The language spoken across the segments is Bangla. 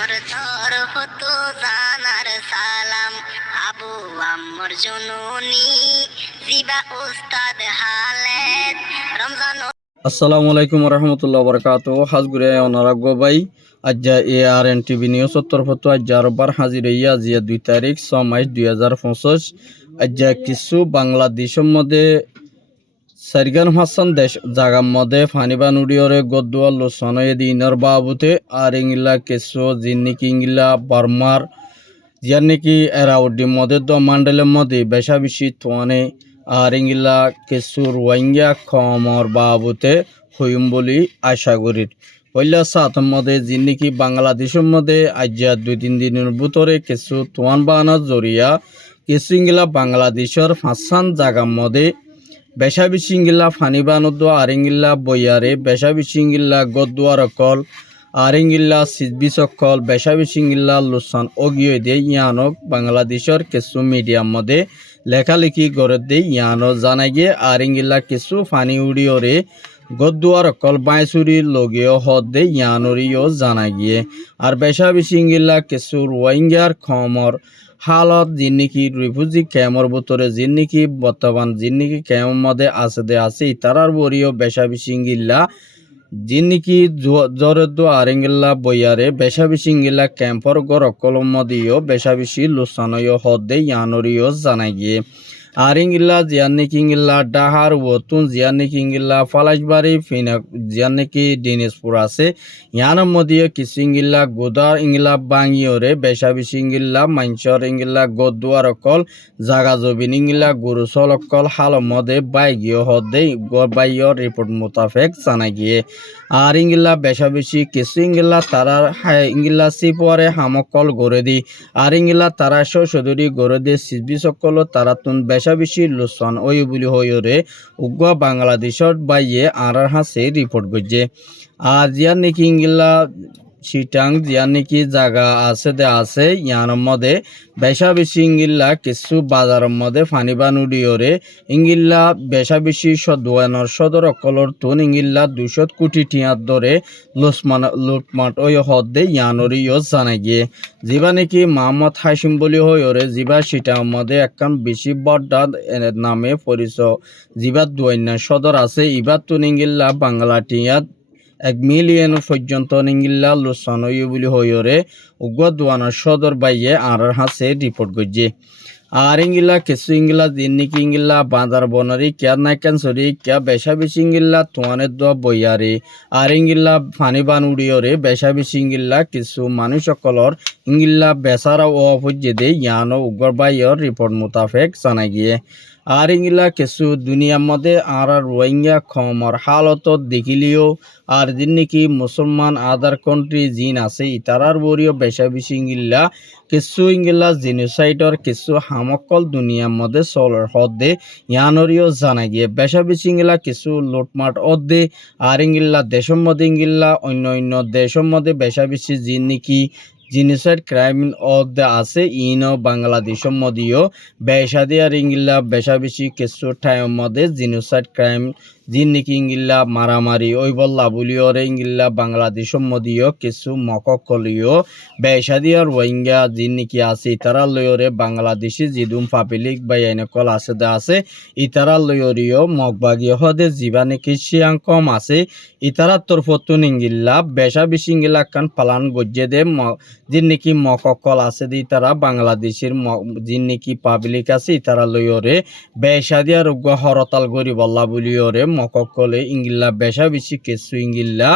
মোর তরফ তো জানার সালাম, আবু আম্মর জননী জিবা উস্তাদ হালেদ রমজান। আসসালামু আলাইকুম রহমতুল্লাহ বরকাত হাজগুরে অনারাগ্য ভাই আজ্জা ARN টিভি নিউজ তরফত আজ্জা রোববার হাজির হইয়া আজিয়া 2 তারিখ 6 মার্চ 2025 আজ্জা কিছু বাংলাদেশের মধ্যে সারগান হাসান দেশ জাগার মধ্যে ফানিবা নুডিওরে গদ্দুয়াল লোসনয়ে দিনর বাবুতে আর ইংলা কেসো জিন্নিকি ইংলা বার্মার যার নাকি এরাউডি মধ্যে দ মান্ডলের মধ্যে বেশা বেশি তোয়ানে আর ইংলা কেসু রোহিঙ্গা খমর বাবুতে হইম বলি আশা করি পয়লা সাতম মধ্যে জিন্নিকি বাংলাদেশের মধ্যে আজ্জা 2-3 দিনের ভিতরে কিছু তোয়ান বানানোর জরিয়া কিছু ইংলা বাংলাদেশের ফাঁসান জাগার মধ্যে বেশা বেশি ইংলা ফানি বানদ আরিঙ্গিল্লা বইয়ারে বেশা বেশি ইংলা গদ্দুয়ার অকল আরিঙ্গিল্লা সিজবি সকল বেশা বেশি ইংলা লুসান অগিয়ে দিয়ে ইয়ানক বাংলাদেশের কিছু মিডিয়ার মধ্যে লেখালেখি করে দিয়ে ইয়ানো জানাই গিয়ে আরিঙ্গিল্লা কিছু ফানি উড়িয়রে গদ্দুয়ার অকল বাইসুরির লগেও হদ দে ইয়ানরিও জানাই গিয়ে আর বেশা বেশি ইংলা কিছু রোহিঙ্গার খমর হালত জিন্নিকি রিফিউজি ক্যাম্পর ভিতরে জিন্নিকি বর্তমান জিন্নিকি ক্যাম্পর মধ্যে আছে তারার বরিও বেশা বেশি ইংলা জিন্নিকি জরদ আরেঙ্গিল্লা বইয়ারে বেশা বেশি ইংলা ক্যাম্পর গর কলম মদিও বেশা বেশি লুসানয় হদে ইয়ানরিও জানাই গিয়ে আরিঙ্গিল্লা জিয়ানিকিংলা ডাহার ওতুন জিয়ানিকিংলা ফালাসবাড়ি ফিনা জিয়ানিকি দিনাজপুর আছে ইয়ানোর মধ্যে কিছু ইংলা গোদার ইংলা বাঙিয়রে বেশা বেশি ইংলা মাঞ্চর ইংলা গদুয়ার অকল জাগা জবিন ইংলা গুরুসল অকল হাল মধ্যে বাইগিও হদে বাইয়র রিপোর্ট মোতাবেক জানা গিয়ে আর ইংলা বেশা বেশি কিছু ইংলা তারার ইংলা সিপরে হামকল গড়ে দি আর ইংলা তারা সদরি গড়ে দি সিজবি সকল তারা তুন বেশা বেশি লোসন ওই বলি হইরে উগুয়া বাংলাদেশত বাইয়ে আর হাসে রিপোর্ট করছে আর জিয়ার নাকি ইংলা সিটাং জিয়ার নাকি জায়গা আছে ইয়ানোর মধ্যে বেশা বেশি ইংলা কিছু বাজারের মধ্যে ফানিবা নুডিওরে ইংলা বেশা বেশি সদওয়ানোর সদর অকলর তুন ইংলা 200 কোটি টিয়ার দরে লুটমাট ওই হদে ইয়ানরিও জানা গিয়ে জিবা নাকি মোহাম্মদ হাসিম বলি হইরে জিবা সিটার মধ্যে একখান বেশি বড় নামে পরিচয় জিবা দুয়াইনা সদর আছে ইবার তুন ইংলা বাংলা টিয়াত 1 মিলিয়ন পর্যন্ত ইংলা লোসান বলি হইরে উগুয়ার সদর বাইয়ে আর হাসে রিপোর্ট করছে আর ইংলা কিছু ইংলা দিন নাকি ইংলা বাঁধার বনারি কেয়ার নাইকানসরি কেয়া বেশা বেশি ইংলা তোয়ানের দোয়া বইয়ারে আর ইংলা ফানি বান উড়িয়রে বেশা বেশি ইংলা কিছু মানুষ সকলর ইংলা বেচারা ও অপর্যে দে ইয়ানো উগর বাইয়র রিপোর্ট মোতাবেক জানা গিয়ে আর ইংলা কিছু দুনিয়ার মধ্যে আর রোহিঙ্গা খমর হালত দেখিলিও আর দিন নাকি মুসলমান আদার কান্ট্রি জিন আছে ইতারার বরিও বেশা বেশি ইংলা কিছু ইংলা জিনোসাইডর কিছু হামকল দুনিয়ার মধ্যে চলার হদে ইয়ানরিও জানা গিয়ে বেশা বেশি ইংলা কিছু লুটমাট অদে আর ইংলা দেশের মধ্যে ইংলা অন্য দেশের মধ্যে বেশা বেশি জিন নাকি জিনিসের ক্রাইম অদে আছে ইনো বাংলাদেশের মধ্যেও বেশা দিয়ে আর ইংলা বেশা বেশি কিছু টাইমের মধ্যে জিনোসাইড ক্রাইম জিন নাকি ইংলা মারামারি ওই বল্লা বলিওরে ইংলা বাংলাদেশের মধ্যেও কিছু মককলিও বেশা দিয়ে রোহিঙ্গা জিন নাকি আছে তারা লয়রে বাংলাদেশি জিদুম পাবলিক বা এনেকল আছে ইতারা লয়রিও মগবাগীয় হদে জীবা নাকি শিয়াং কম আছে ইতারার তরফতুন ইংলা বেশা বেশি ইংলা কান পালান গজ্জে দে জিন নাকি মককল আছে দি তারা বাংলাদেশের জিন নাকি পাবলিক আছে ইতারা লয়রে বেশা দিয়া রোগ হরতাল গরি বল্লা বলিওরে মককলে ইংলা বেশা বেশি কিছু ইংলা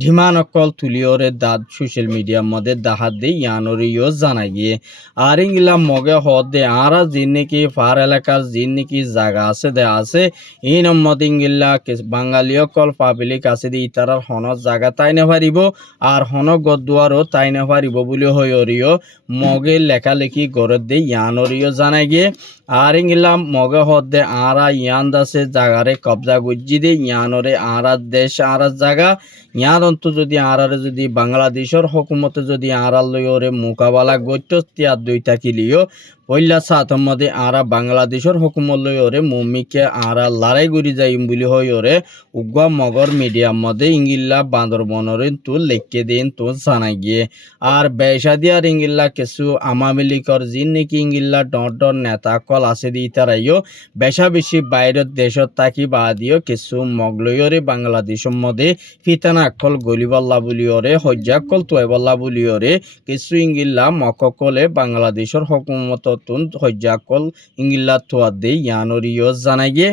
ঢিমানকল তুলিওরে দাঁত সোশ্যাল মিডিয়ার মধ্যে দাহাত দিয়ে ইয়ানরিও জানা গিয়ে আর ইংলা মগে হদে আর জিন নাকি ফার এলাকার জিন নাকি জায়গা আছে এই নম্বর ইংলা বাঙালিও কল পাবলিক আছে দি তারার হন জায়গা তাই না পারিব আর হন গদুয়ারও তাই না পারিব বলে হইরিও মগে লেখালেখি গড়ে দিয়ে ইয়ানরিও জানা গিয়ে আর ইংলা মগে হদে আরা ইয়ান দাসে জাগারে কবজা গুজি দে ইয়ানরে আরা দেশ আরা জায়গা ইয়ান অন্ত যদি আরারে যদি বাংলাদেশের হকুমতে যদি আড়াল লইরে মোকাবেলা গত্য তিয়ার দুই থাকিলিও ওইলা সাথম মধ্যে আরা বাংলাদেশের হুকুমত লই ওরে মুমিকে আরা লড়াই করি যাইম বলি হই ওরে উগ্র মগর মিডিয়াম মধ্যে ইঙ্গিল্লা বান্দরবনরে তো লেখকে দিন তো জানাই গিয়ে আর বেসা দিয়ার ইঙ্গিল্লা কিছু আমামি লীগর জিন নাকি ইঙ্গিল্লা ডর নেতা কল আছে দি তারাইও বেশা বেশি বাইরের দেশত থাকি বাদিও কিছু মগলইরে বাংলাদেশের মধ্যে ফিতানা কল গলিবাল্লা বলিওরে হজ্জা কল তোয়াবাল্লা বলিওরে কিছু ইঙ্গিল্লা মককলে বাংলাদেশের হুকুমত তুন হজ্জা কল ইঙ্গিল্লা তোয়া দে ইয়ানরিও জানাই গিয়ে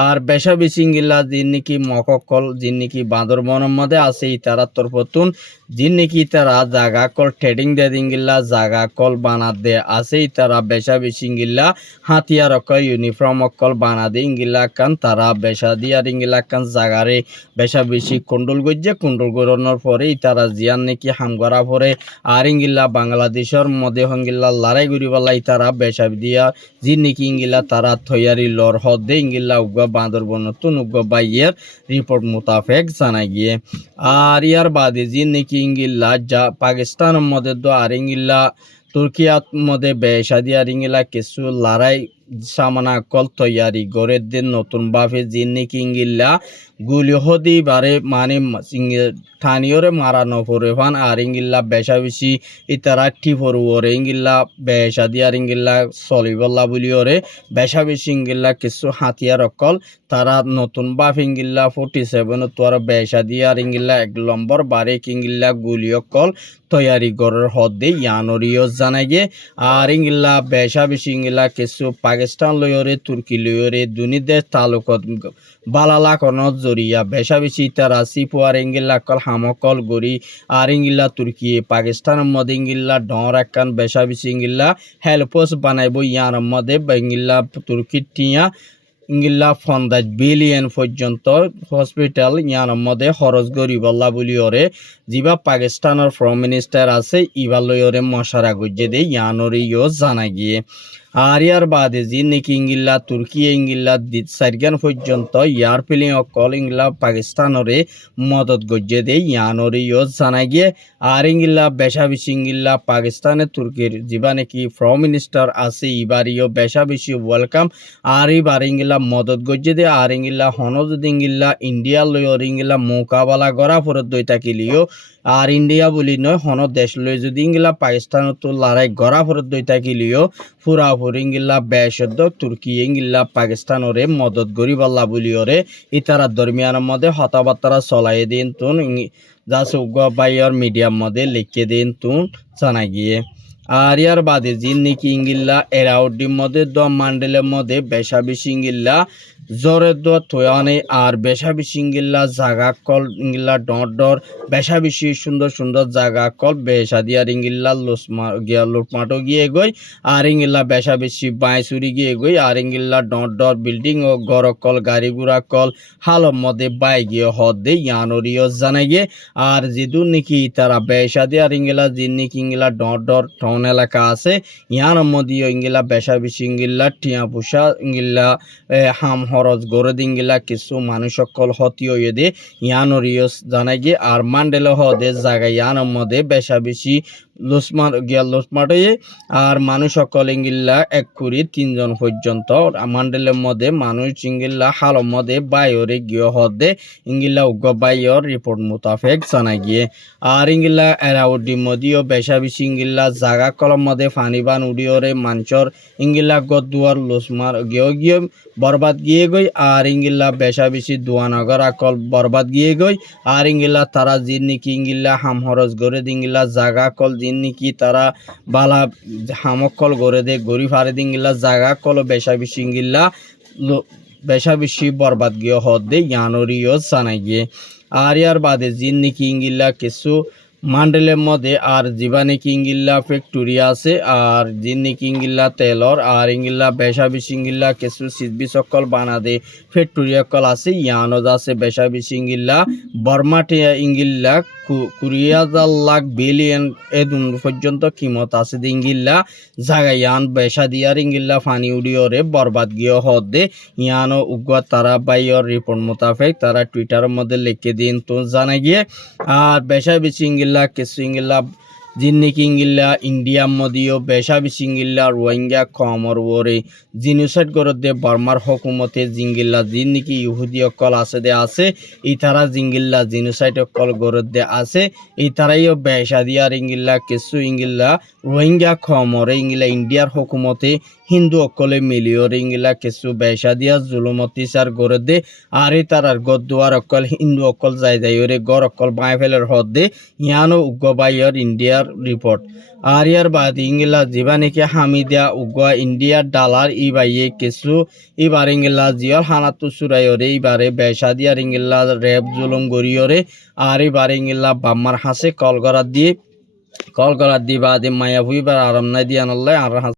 আর বেশা বেশি ইঙ্গিল্লা জিন নাকি মককল জিন নাকি বান্দরবনের মধ্যে আছে তারা তরফতুন জিন নাকি তারা জাগা কল ট্রেডিং দে দিঙ্গিল্লা জাগা কল বানা দে আছে তারা বেশা বেশি ইঙ্গিল্লা হাতিয়ার অকল ইউনিফর্ম অকল বানা দে ইঙ্গিল্লা কান তারা বেশা দিয়ার ইঙ্গিল্লা কান জাগারে বেশা বেশি কুণ্ডল গজ্জে কুণ্ডল গরনোর পরে তারা জিয়ান নাকি হামগরা পরে আর ইঙ্গিল্লা বাংলাদেশের মধ্যে হঙ্গিল্লা লড়াই করিবালাই তারা বেশা দিয়া জিন নাকি ইঙ্গিল্লা তারা থয়ারি লর হদে ইঙ্গিল্লা উগ্র বান্দরবন নতুন উগ্র বাইয়ের রিপোর্ট মোতাবেক জানাই গিয়ে আর ইয়ার বাদে জিন নাকি ইঙ্গিল্লা যা পাকিস্তানের মধ্যে তো আর ইঙ্গিল্লা তুর্কিয়াত মধ্যে বেশা দিয়া ইঙ্গিল্লা কিছু লড়াই সামনা কল তৈয়ারি গড়ের দিন নতুন ভাবে জিন নাকি ইঙ্গিল্লা গুলি হদি বারে মানে স্থানীয়রে মারানো পরে ফান আর ইঙ্গিল্লা বেশা বেশি ইতারা টিফরু ওরে ইঙ্গিল্লা বেশা দিয়ার ইঙ্গিল্লা চলিবল্লা বলি ওরে বেশা বেশি ইঙ্গিল্লা কিছু হাতিয়ার অকল তারা নতুন বাপ ইঙ্গিল্লা 47 তোর বেশা দিয়ার ইঙ্গিল্লা 1 নম্বর বারে ইঙ্গিল্লা গুলি অকল তৈয়ারি গড়ের হদে ইয়ানরিও জানাই গে আর ইঙ্গিল্লা বেশা বেশি ইঙ্গিল্লা কিছু পাকিস্তান লয়রে তুর্কি লয়রে দুনি দেশ তালুকত বালালা কোন জরিয়া বেশা বেশি তারা সিপুয়ার ইঙ্গিল্লা কল হামকল গরি আর ইঙ্গিল্লা তুর্কি পাকিস্তানের মধ্যে ইঙ্গিল্লা ডর একখান বেশা বেশি ইঙ্গিল্লা হেল্পোস বানাইব ইয়ার মধ্যে ইঙ্গিল্লা তুর্কি টিয়া ইঙ্গিল্লা 50 বিলিয়ন পর্যন্ত হসপিটাল ইয়ার মধ্যে খরচ গরিবল্লা বলি ওরে যিবা পাকিস্তানের প্রাইম মিনিস্টার আছে ইবালয়রে মশারা গজ্জে দে ইয়ানরিও জানা গিয়ে আর ইয়ার বাদে জি নাকি ইঙ্গিল্লা তুর্কি ইঙ্গিল্লা সাইরগান পর্যন্ত ইয়ার ফিলিং অকল ইঙ্গিল্লা পাকিস্তানরে মদত গজ্জে দে ইয়ানরিও জানা গিয়ে আর ইঙ্গিল্লা বেশা বেশি ইঙ্গিল্লা পাকিস্তানে তুর্কির যিবা নাকি প্রাইম মিনিস্টার আছে ইবারিও বেশা বেশি ওয়েলকাম আর এবার ইঙ্গিল্লা মদত গজ্জে দে আর ইঙ্গিল্লা হনো যদি ইঙ্গিল্লা ইন্ডিয়া লয়র ইঙ্গিল্লা মোকাবেলা করা ফরত দই থাকিলিও আর ইন্ডিয়া বলি নয় হন দেশ লই যদি ইঙ্গিলা পাকিস্তানত তো লড়াই গড়া ফরত দই থাকিলিও পুরাপুরি ইঙ্গিল্লা বেশদ তুর্কি ইঙ্গিল্লা পাকিস্তানরে মদত গরিবাল্লা বলিওরে ইতারা দরমিয়ানের মধ্যে হতাবার্তা চলাই দিন তুন যা সুগ বাইয়ের মিডিয়ার মধ্যে লিখে দিন তুন জানা গিয়ে আর ইয়ার বাদে জিন নাকি ইঙ্গিল্লা এরাউডির মধ্যে দ মান্ডেলের মধ্যে বেশা বেশি ইঙ্গিল্লা জোরে দ থয়ানে আর বেশা বেশি ইঙ্গিল্লা জাগা কল ইঙ্গিল্লা ডর বেশা বেশি সুন্দর সুন্দর জাগা কল বেশা দিয়ার ইঙ্গিল্লা লুটমাটো গিয়ে গই আর ইঙ্গিল্লা বেশা বেশি বাইসুরি গিয়ে গই আর ইঙ্গিল্লা ডর বিল্ডিং ও গড় কল গাড়ি গুড়া কল হালর মধ্যে বাই গিয়ে হদ দে ইয়ানরিও জানাই গিয়ে আর যেদু নাকি তারা বেশা দিয়ার ইঙ্গিল্লা জিন নাকি ইঙ্গিল্লা ডর টাউন এলাকা আছে ইয়ার মধ্যে ইঙ্গিল্লা বেশা বেশি ইঙ্গিল্লা টিয়া পুষা ইঙ্গিল্লা হাম হরজ গড়ে দিঙ্গিলা কিছু মানুষ সকল হতিও দে ইয়ানরিয়স জানাই গিয়ে আর মান্ডেল হদে জায়গা ইয়ানোর মধ্যে বেশা বেশি লুসমাট আর মানুষ সকল ইঙ্গিল্লা 1 3 জন পর্যন্ত মান্ডেলের মধ্যে মানুষ ইঙ্গিল্লা হালর মধ্যে বাইরে গিয়ে হদে ইঙ্গিল্লা উগ্র বাইয়ের রিপোর্ট মোতাবেক জানাই গিয়ে আর ইঙ্গিল্লা এরাউডি মধ্যেও বেশা বেশি ইঙ্গিল্লা জাগা কলম মধ্যে ফানিবান উড়িওরে মাঞ্চর ইঙ্গিল্লা গদুয়ার লুসমার গিয়ে বরবাদ গিয়ে গই আর ইঙ্গিল্লা বেশা বেশি দুয়ানগর আকল বরবাদ গিয়ে গই আর ইঙ্গিল্লা তারা জিন নাকি ইঙ্গিল্লা হাম হরজ গড়ে দিঙ্গিল্লা জাগা কল জিন নাকি তারা বালা হামকল গড়ে দে গড়ি ফারে দিঙ্গিল্লা জাগা কল বেশা বেশি ইঙ্গিল্লা বেশা বেশি বরবাদ গিয়ে হদ দে ইয়ানরিও জানাই গিয়ে আর ইয়ার বাদে জিন নাকি ইঙ্গিল্লা কিছু মান্ডেলের মধ্যে আর জিবা নাকি ইঙ্গিল্লা ফ্যাক্টরি আছে আর জিন নাকি ইঙ্গিল্লা তেলর আর ইঙ্গিল্লা বেশা বেশি ইঙ্গিল্লা কিছু সিজবি সকল বানা দে ফ্যাক্টরি সকল আছে ইয়ানজ আছে বেশা বেশি ইঙ্গিল্লা বর্মাটে ইঙ্গিল্লা 20,000 লাখ বিলিয়ন এদুন পর্যন্ত কিমত আছে দে ইঙ্গিল্লা জায়গা ইয়ান বেশা দিয়ার ইঙ্গিল্লা ফানি উড়িওরে বরবাদ গিয়ে হদ দে ইয়ানো উগ্র তারা বাইয়ের রিপোর্ট মোতাবেক তারা টুইটারের মধ্যে লিখে দিন তো জানা গিয়ে আর বেশা বেশি ইঙ্গিল্লা কিছু ইঙ্গিল্লা জিন্নিকি ইংিল্লা ইন্ডিয়া মদিও বেশা বিসিঙ্গিল্লা রোহিঙ্গা কমর ওরে জিনোসাইড গরদে বার্মার হকুমতে জিঙ্গিল্লা জিন্নিকি ইহুদি অকল আছে দে আছে ইতারা জিঙ্গিল্লা জিনোসাইড অকল গরদে আছে ইতারাইও বেশা দিয়ার ইঙ্গিল্লা কেসু ইঙ্গিল্লা রোহিঙ্গা কমরে ইঙ্গিল্লা ইন্ডিয়ার হকুমতে হিন্দু অকলে মিলিয়র ইঙ্গিলা কিছু বেশা দিয়া জুলুমতি সার গড়ে দে আর তারার গদ্দুয়ার অকল হিন্দু অকল যাই যাইরে গড় অকল বাই ফেলের হদ দে ইয়ানো উগ্রবাইয়র ইন্ডিয়ার রিপোর্ট আর ইয়ার বাদ ইঙ্গিলা জীবানিকে হামিদিয়া উগ্র ইন্ডিয়ার ডালার ই বাইয়ে কিছু এবার ইঙ্গিলা জিয়র হানাতু সুরাইরে এবারে বেশা দিয়ার ইঙ্গিলা রেপ জুলুম গড়িয়রে আর এবার ইঙ্গিলা বাম্মার হাসে কল করার দিয়ে বাদে মায়া ভুইবার আরাম নাই দিয়ানল্লাই আর